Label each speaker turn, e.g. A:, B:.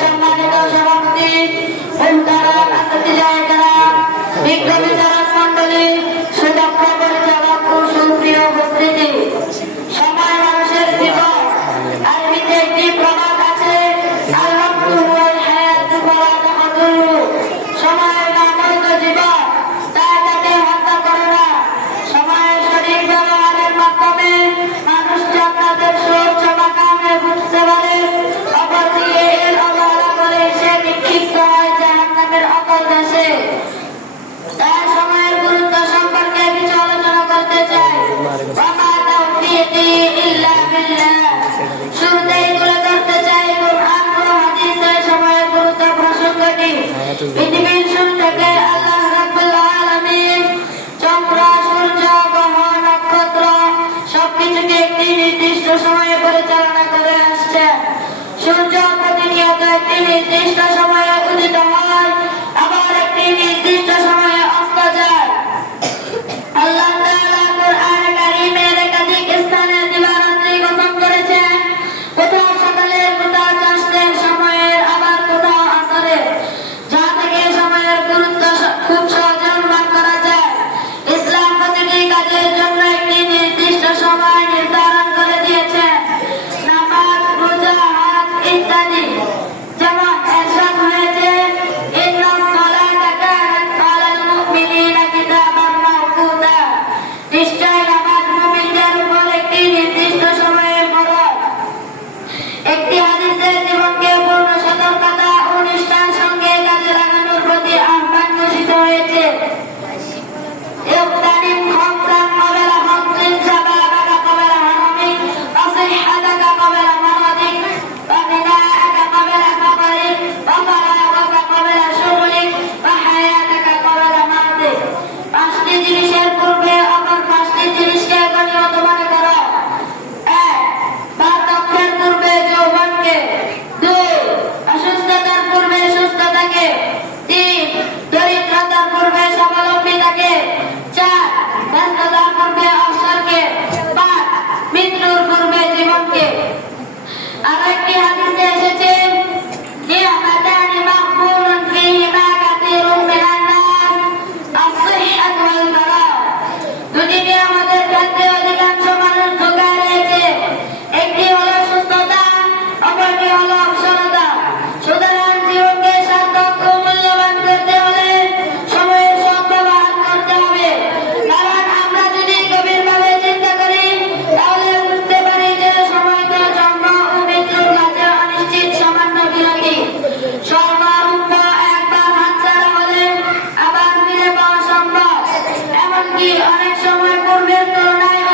A: সম্মানিত সভাপতি বিক্রমী నిర్దిష్ట సమయం এমনকি অনেক সময় পূর্বের তুলনায়